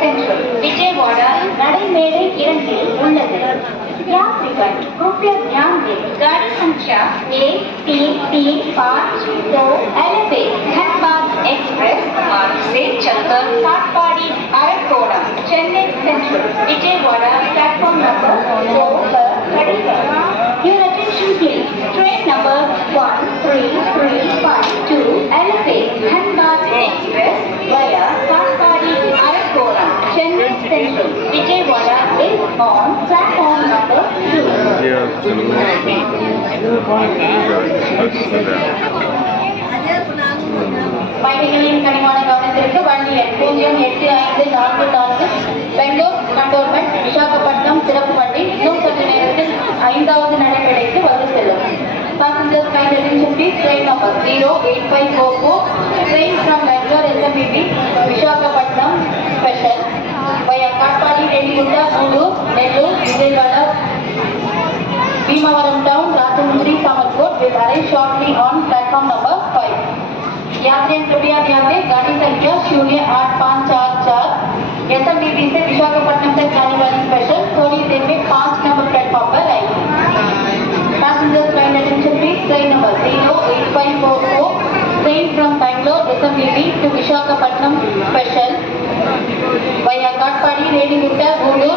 Central, Vijayawada, Nadaimele 2 உள்ளது. यात्रीगण कृपया ध्यान दें, गाड़ी संख्या 13352 एलिफेट धनबाद एक्सप्रेस मार्ग से चलकर Katpadi Arakkonam Chennai central Vijayawada platform number 2 पर खड़ी है. Your attention please. Train number 13352 Elephant Dhanbad Express via Katpadi Arakkoram Chennai Central Vijayawada is on platform number 2. பயணிகளின் கனிவான கவனத்திற்கு வண்டி எண் 085444 பெங்களூர் கண்டோன்மெண்ட் விசாகப்பட்டினம் சிறப்பு வண்டி இன்னும் சற்று நேரத்தில் 5வது நடைமேடைக்கு வந்து செல்லும். Passengers kind attention please. Train number 08544 train from Bangalore SMBP Visakhapatnam special via Katpadi, Redigunda, Guddu, Nellore, Vijayawada, Bhimavaram town, Rajahmundry, Samalkot will arrive shortly on platform number 5. यात्रियों कृपया ध्यान दें, गाड़ी संख्या 0854 SMBP से विशाखापट्टनम तक जाने वाली स्पेशल थोड़ी देर में 5 नंबर प्लेटफॉर्म पर आएगी. Passengers kind attention please. Train number 08544 train from Bangalore SMBP to Visakhapatnam special via Katpadi, Redigunda, Guddu,